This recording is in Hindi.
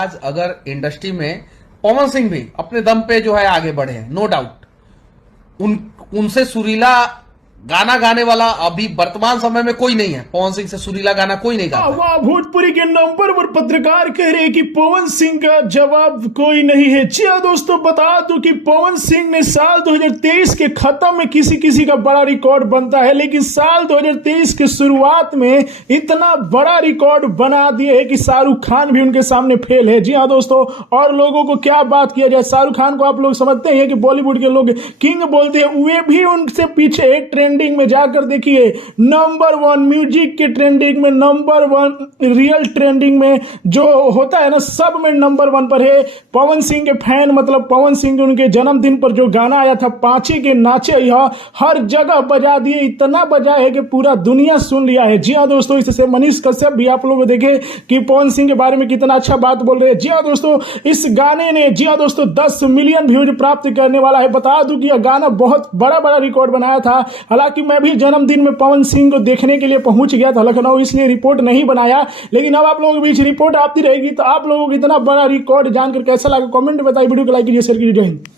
आज अगर इंडस्ट्री में पवन सिंह भी अपने दम पे जो है आगे बढ़े हैं, नो डाउट, उनसे सुरीला गाना गाने वाला अभी वर्तमान समय में कोई नहीं है। पवन सिंह से सुरीला गाना कोई नहीं गाता। वाह, भोजपुरी के नंबर वन पत्रकार कह रहे हैं कि पवन सिंह का जवाब कोई नहीं है। जी हाँ दोस्तों, बता दूं कि पवन सिंह ने साल 2023 के खत्म में किसी किसी का बड़ा रिकॉर्ड बनता है, लेकिन साल 2023 के शुरुआत में इतना बड़ा रिकॉर्ड बना दिए है कि शाहरुख खान भी उनके सामने फेल है। जी हाँ दोस्तों, और लोगों को क्या बात किया जाए, शाहरुख खान को आप लोग समझते हैं कि बॉलीवुड के लोग किंग बोलते हैं, वे भी उनसे पीछे है। ट्रेंडिंग में जाकर देखिए, नंबर वन म्यूजिक के ट्रेंडिंग में, नंबर वन रियल ट्रेंडिंग में जो होता है ना, सब में नंबर वन पर है। पवन सिंह के फैन मतलब पवन सिंह उनके जन्मदिन पर जो गाना आया था पांचे के नाचे, यह हर जगह बजा दिए, इतना बजा है कि पूरा दुनिया सुन लिया है। जी हाँ दोस्तों, इससे मनीष कश्यप भी आप लोग देखे कि पवन सिंह के बारे में कितना अच्छा बात बोल रहे हैं। जी हाँ दोस्तों, इस गाने ने, जी हाँ दोस्तों, 10 मिलियन व्यूज प्राप्त करने वाला है। बता दूं कि यह गाना बहुत बड़ा रिकॉर्ड बनाया था। हालांकि मैं भी जन्मदिन में पवन सिंह को देखने के लिए पहुंच गया था लखनऊ, इसलिए रिपोर्ट नहीं बनाया, लेकिन अब आप लोगों के बीच रिपोर्ट आती रहेगी। तो आप लोगों को इतना बड़ा रिकॉर्ड जानकर कैसा लगा कमेंट में बताइए, वीडियो को लाइक कीजिए, शेयर कीजिए। जय हिंद।